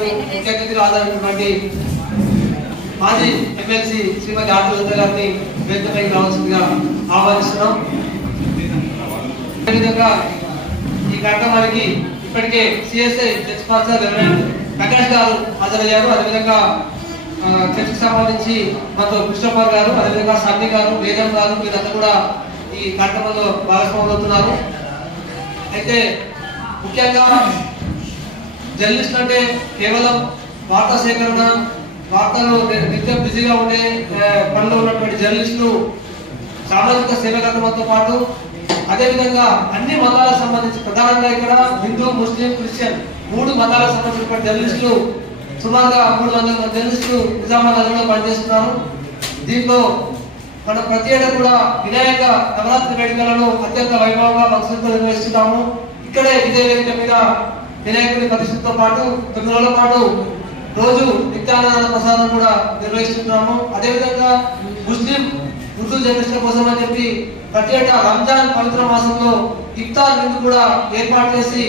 వేడుకలకు ముఖ్య అతిథిగా హాజరైనటువంటి మాజీ ఎమ్మెల్సీ శ్రీమతి ఆర్తి లత గారిని వేదికపైకి రావాల్సిందిగా ఆహ్వానిస్తున్నాం. అదేవిధంగా ఈ కార్యక్రమానికి ఇప్పటికే CSI church pastor reverend Prakash గారు హాజరయ్యారు. అదేవిధంగా చర్చికి సంబంధించి మనతో కృష్ణపాల్ గారు, అదేవిధంగా సన్నీ గారు, వేదం గారు వీరంతా కూడా ఈ కార్యక్రమంలో భాగస్వాములు అవుతున్నారు. అయితే ముఖ్యంగా జర్నలిస్ట్ అంటే కేవలం వార్తా సేకరణ, వార్తలు నిత్యం బిజీగా ఉండే పనిలో ఉన్నటువంటి జర్నలిస్టులు సామాజిక సేవకత్వంతో పాటు అదేవిధంగా అన్ని మతాలకు సంబంధించి ప్రధానంగా ఇక్కడ హిందూ, ముస్లిం, క్రిస్టియన్ 3 మతాలకు సంబంధించిన జర్నలిస్టులు సుమారుగా 300 జర్నలిస్టులు నిజామాబాద్లో పనిచేస్తున్నారు. దీంట్లో మనం ప్రతి ఏటా కూడా వినాయక నవరాత్రి వేడుకలను అత్యంత వైభవంగా భక్తులతో నిర్వహిస్తున్నాము. ఇక్కడే ఇదే వేదిక మీద వినాయకుడి ప్రతిష్టతో పాటు 9 రోజుల పాటు రోజు నిత్యాన్నదాన ప్రసాదం కూడా నిర్వహిస్తున్నాము. అదేవిధంగా ముస్లిం ఉర్దూ జర్నలిస్టుల కోసం అని చెప్పి ప్రతి ఏటా రంజాన్ పవిత్ర మాసంలో ఇఫ్తార్ విందు కూడా ఏర్పాటు చేసి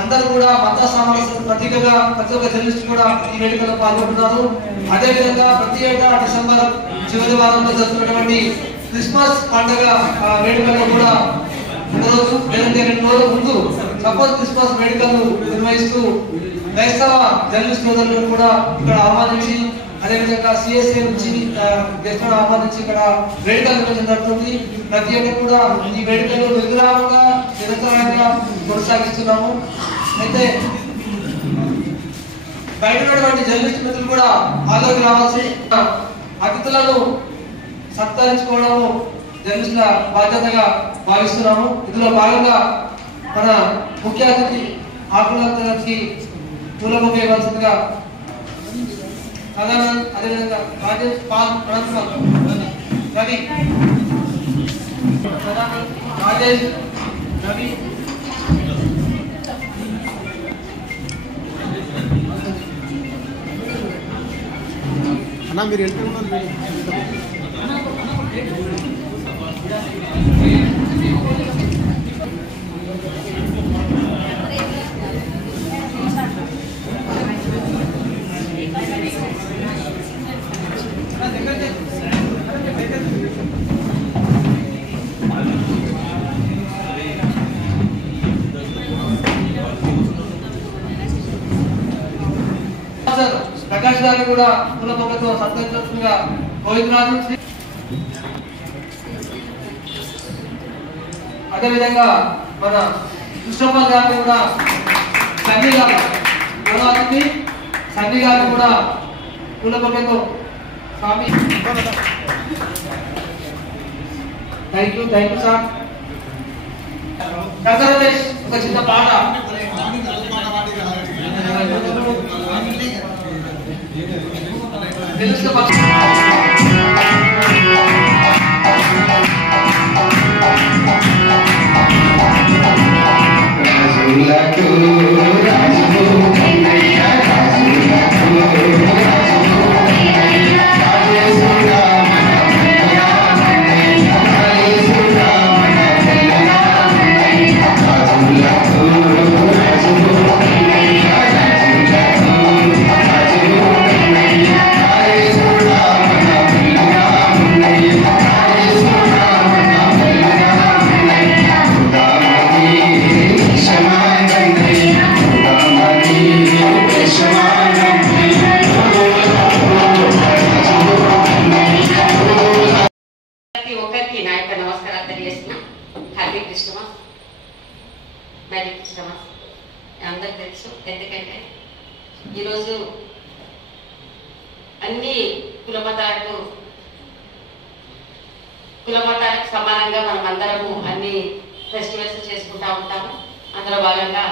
అందరూ కూడా మత సామరస్యం ప్రతీకగా ప్రతి ఒక్క జర్నలిస్ట్ కూడా ఈ వేడుకలో పాల్గొంటున్నారు. అదేవిధంగా ప్రతి ఏటా డిసెంబర్ చివరి వారంలో జరుగుతున్నటువంటి క్రిస్మస్ పండుగ వేడుకల్లో కూడా రోజు లేదంటే 2 రోజుల ముందు సపోజ్ క్రిస్మస్ వేడుకలు నిర్వహిస్తూ క్రైస్తవ జర్నలిస్ట్ సోదరులను కూడా ఇక్కడ ఆహ్వానించి అదేవిధంగా సిఎస్ఏ నుంచి గెస్ట్లను ఆహ్వానించి ఇక్కడ వేడుకలు నిర్వహించడం జరుగుతుంది. ప్రతి ఏటా కూడా ఈ వేడుకలు నిర్విరామంగా నిరంతరంగా కొనసాగిస్తున్నాము. అయితే బయట ఉన్నటువంటి జర్నలిస్ట్ మిత్రులు కూడా హాజరుకి రావాల్సి అతిథులను సత్కరించుకోవడము జర్నలిస్టుల బాధ్యతగా భావిస్తున్నాము. ఇందులో భాగంగా మన ముఖ్య అతిథి ఆకులకి పూలబొకే ఇవ్వాల్సిందిగా సదానంద్, అదేవిధంగా రాజేష్, పాల్, రవి, రాజేష్, రవి, అన్నా మీరు వెళ్తున్నారు. ప్రకాష్ గారిని కూడా పూలబొక్కతో సత్కరించాల్సిందిగా గోవిందరాజు. అదేవిధంగా మన కృష్ణపాల్ గారిని కూడా సన్నీ గారు సన్నీ గారిని కూడా పూలబొక్కతో స్వామి. Thank you sir. కంగ్రాచులేషన్స్. ఒక చిన్న పాట తెలుసు. అందరికి తెలుసు. ఎందుకంటే ఈరోజు అన్ని కులమతాలకు సమానంగా మనం అందరము అన్ని ఫెస్టివల్స్ చేసుకుంటా ఉంటాము. అందులో భాగంగా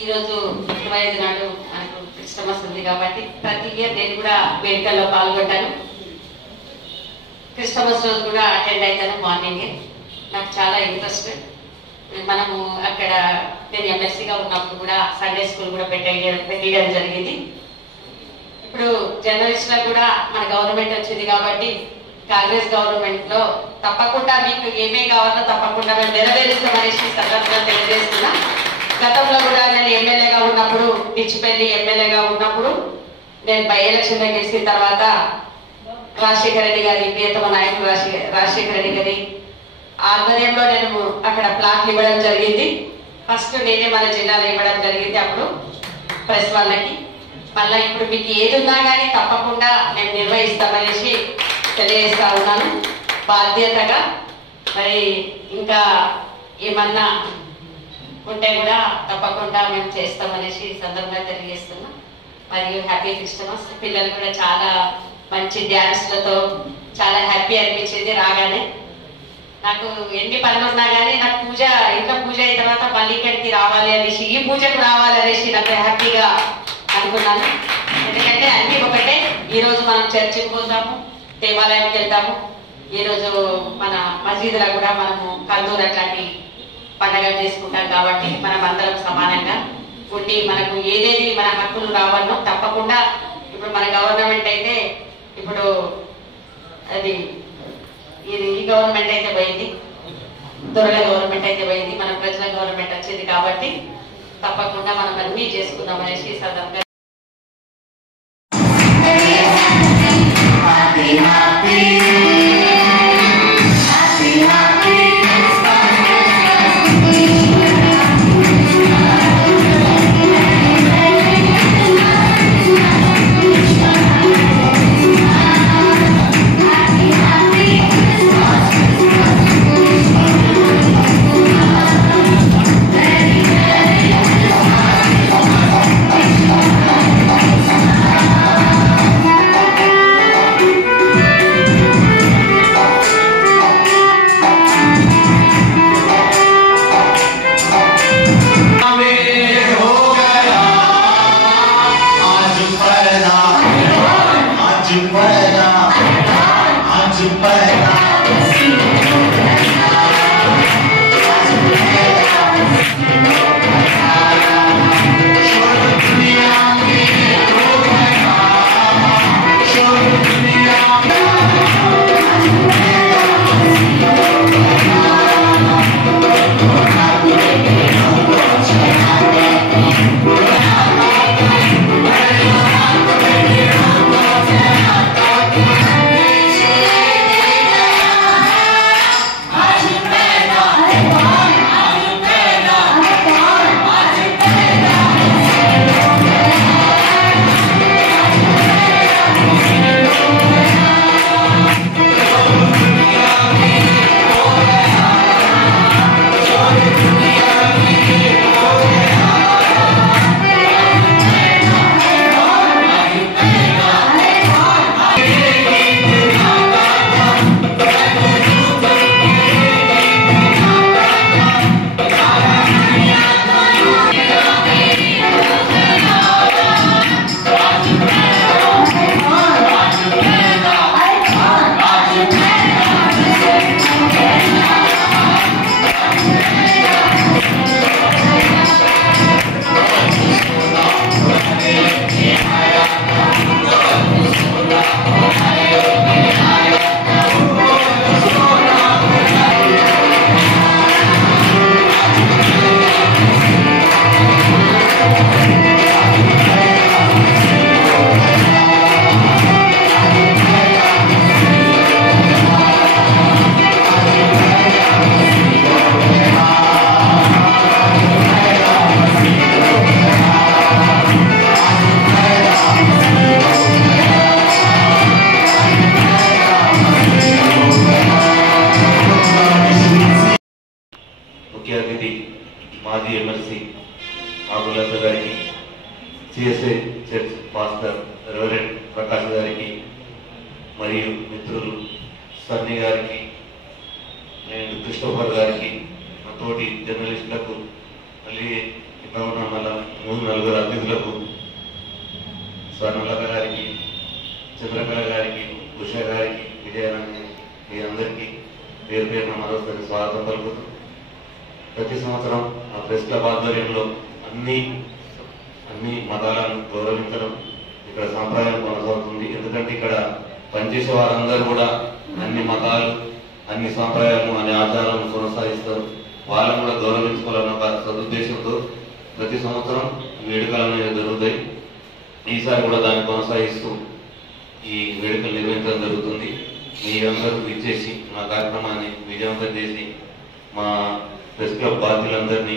ఈరోజు 25 నాడు మనకు క్రిస్టమస్ ఉంది కాబట్టి ప్రతి ఇయర్ నేను కూడా వేడుకల్లో పాల్గొంటాను. క్రిస్టమస్ రోజు కూడా అటెండ్ అవుతాను. మార్నింగే నాకు చాలా ఇంట్రెస్ట్. మనము అక్కడ నేను ఎమ్మెల్సీగా ఉన్నప్పుడు కూడా సండే స్కూల్ కూడా పెట్టేయడం జరిగింది. ఇప్పుడు జర్నలిస్టులకు కూడా మన గవర్నమెంట్ వచ్చింది కాబట్టి కాంగ్రెస్ గవర్నమెంట్ లో తప్పకుండా మీకు ఏమేం కావాలో తప్పకుండా మేము నెరవేరుస్తామనేసి సందర్భంగా తెలియజేస్తున్నా. గతంలో కూడా నేను ఎమ్మెల్యేగా ఉన్నప్పుడు, పిచ్చిపల్లి ఎమ్మెల్యేగా ఉన్నప్పుడు నేను బై ఎలక్షన్ లో గెలిచిన తర్వాత రాజశేఖర రెడ్డి గారి ప్రియతమ నాయకుడు రాజశేఖర రెడ్డి గారి ఆధ్వర్యంలో నేను అక్కడ ప్లాట్లు ఇవ్వడం జరిగింది. ఫస్ట్ నేనే మన జిల్లాలో ఇవ్వడం జరిగింది అప్పుడు ప్రెస్ వాళ్ళకి. మళ్ళీ ఇప్పుడు మీకు ఏది ఉన్నా కానీ తప్పకుండా నేను నిర్వహిస్తామనేసి తెలియజేస్తా ఉన్నాను బాధ్యతగా. మరి ఇంకా ఏమన్నా ఉంటే కూడా తప్పకుండా మేము చేస్తామనేసి ఈ సందర్భంగా తెలియజేస్తున్నాం. మరియు హ్యాపీ క్రిస్టమస్. పిల్లలు కూడా చాలా మంచి డ్యాన్స్లతో చాలా హ్యాపీ అనిపించింది రాగానే. నాకు ఎన్ని పనులు ఉన్నా కానీ నాకు పూజ, ఇంట్లో పూజ అయిన తర్వాత మళ్ళీ ఇక్కడికి రావాలి అనేసి, ఈ పూజకు రావాలి అనేసి నాకు హ్యాపీగా అనుకున్నాను. ఎందుకంటే అన్ని ఒకటే. ఈరోజు మనం చర్చికి పోతాము, దేవాలయానికి వెళ్తాము. ఈరోజు మన మసీదులో కూడా మనము కందూరు అట్లాంటి పండగలు చేసుకుంటాం. కాబట్టి మనం అందరం సమానంగా ఉండి మనకు ఏదేది మన హక్కులు రావాలో తప్పకుండా. ఇప్పుడు మన గవర్నమెంట్ అయితే ఇప్పుడు అది ఈ గవర్నమెంట్ అయితే పోయింది, దొరల గవర్నమెంట్ అయితే పోయింది, మన ప్రజల గవర్నమెంట్ వచ్చింది. కాబట్టి తప్పకుండా మనం అన్నీ చేసుకుందాం అనేసి సందర్భంగా మాజీ ఎమ్మెల్సీ మాగులత గారికి, CSI church pastor reverend Prakash గారికి, మరియు మిత్రులు సన్నీ గారికి, నేను క్రిస్టోఫర్ గారికి, మా తోటి జర్నలిస్టులకు, మళ్ళీ ఇంకా ఉన్న మళ్ళా 3-4 అతిథులకు, స్వర్ణలత గారికి, చంద్రకళ గారికి, ఉష గారికి, విజయానంద, మీ అందరికీ పేరు పేరున మరోసారి స్వాగతం పలుకుతూ, ప్రతి సంవత్సరం ఆ ప్రెస్ క్లబ్ ఆధ్వర్యంలో అన్ని మతాలను గౌరవించడం ఇక్కడ సాంప్రదాయం కొనసాగుతుంది. ఎందుకంటే ఇక్కడ పనిచేసే వారందరూ కూడా అన్ని మతాలు, అన్ని సాంప్రదాయాలను, అన్ని ఆచారాలను కొనసాగిస్తారు. వాళ్ళను కూడా గౌరవించుకోవాలన్న ఒక సదుద్దేశంతో ప్రతి సంవత్సరం వేడుకలు అనేవి జరుగుతాయి. ఈసారి కూడా దాన్ని కొనసాగిస్తూ ఈ వేడుకలు నిర్వహించడం జరుగుతుంది. మీరందరూ ఇచ్చేసి మా కార్యక్రమాన్ని విజయవంతం చేసి మా ప్రెస్ క్లబ్ బాధ్యులందరినీ